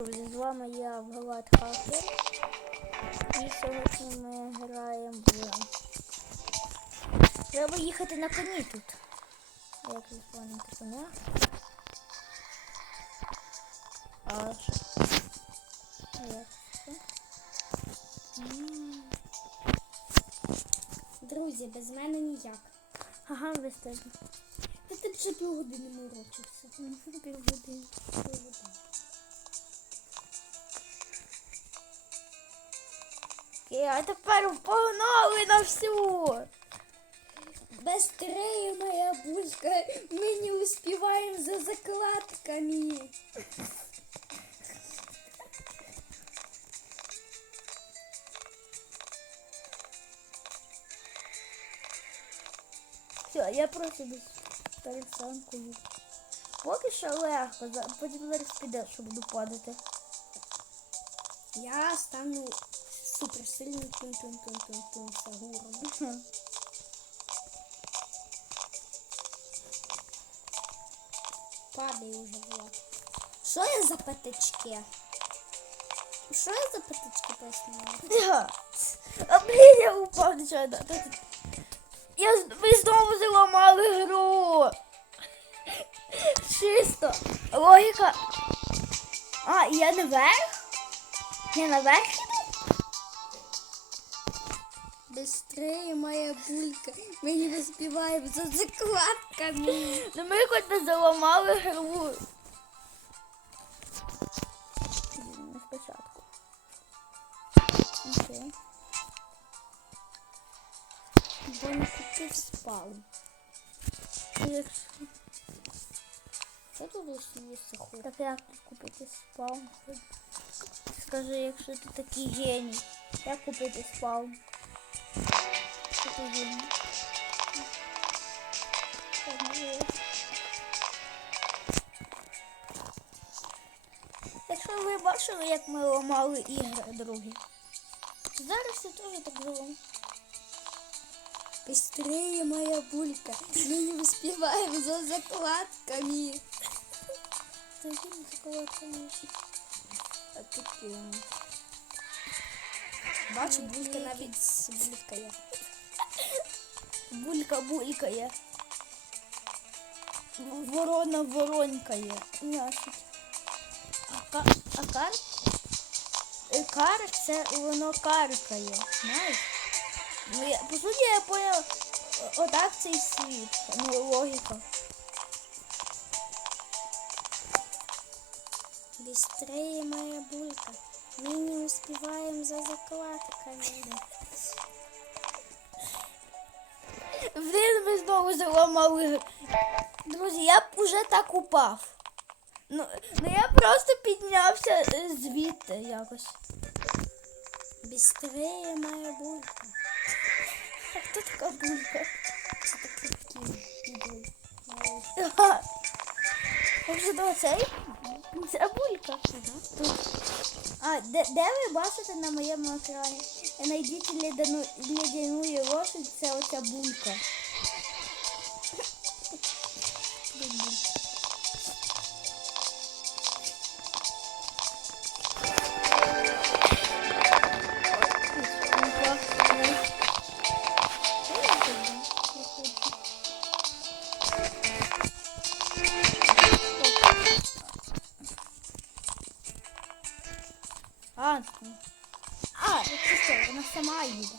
Друзі, з вами я Влад Хакер. І сьогодні ми граємо в... Треба їхати на коні тут. Як заспавнити коня? А що? А як це? Друзі, без мене ніяк. Ага, вистежно. Та ти вже півгодини морочився. Півгодини. Півгодини. а тепер погнали на всю! Быстрее, моя булька, мы не успеваем за закладками. Все, я просто без пересанку їду. Поки що легко, за- потім зараз піде, що буду падати. Я стану Суперсильним тун тун тун тун тун сагуром. Падай уже, Влад. Що я за патички? Що я за патички пояснила? А блін, я упав нечайно. Та ти- Я ви знову зламали гру. Чисто. Логіка. А, я наверх? Я наверх? Быстрее, моя булька, мы не успеваем за закладками. Ну ми хоч не заламали гру. Спочатку. Окей. Бо не хотів спали. Що тут є сухо? Так тут купити спаун? Скажи, якщо ти такий геній, як купити спаун? Що ти. Якщо ви бачили, як ми ламали ігри другі, зараз я теж так зробимо. Быстрее, моя булька, мы не успеваем за закладками. Це він заколотаний. А таким. Бачу, булька навіть з булькає. Булька булькає. Ворона воронькає. А, а кар? Е, Кар це воно каркає. Знаєш? Ну, я, по суті, я поняв, о- отак цей світ. Ну, логіка. Быстрее, моя булька, мы не успеваем за закладками. Блін, ми знову заламали. Друзі, я б уже так упав. Ну, ну я просто піднявся е, звідти якось. Быстрее, моя булька. А хто така булька? Це вже до цей? Це булька. А, де, де ви бачите на моєму екрані? Найдіть ледяну, ледяну лошадь, це оця булька. А, ну. а, це що, вона сама їде.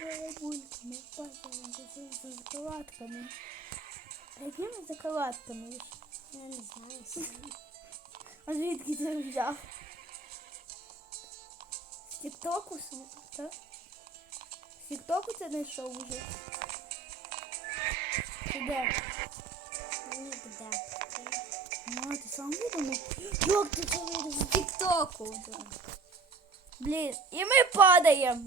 Голубульками, пожалуйста, за закладками. Якими закладками? Я не знаю. А звідки ти взяв? З Тіктоку, так? З Тіктоку це знайшов уже? Де? Нігде. Ну, ти сам видумав? Як ти це видумав? З Тіктоку. Блін, і ми падаємо.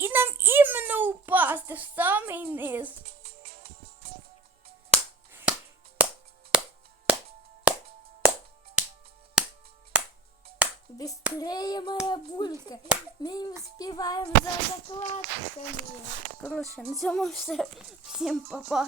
І нам іменно упасти в самий низ. Быстрее, моя булька. Мы не успеваем за закладками. Коротше, на цьому все. Всім па-па.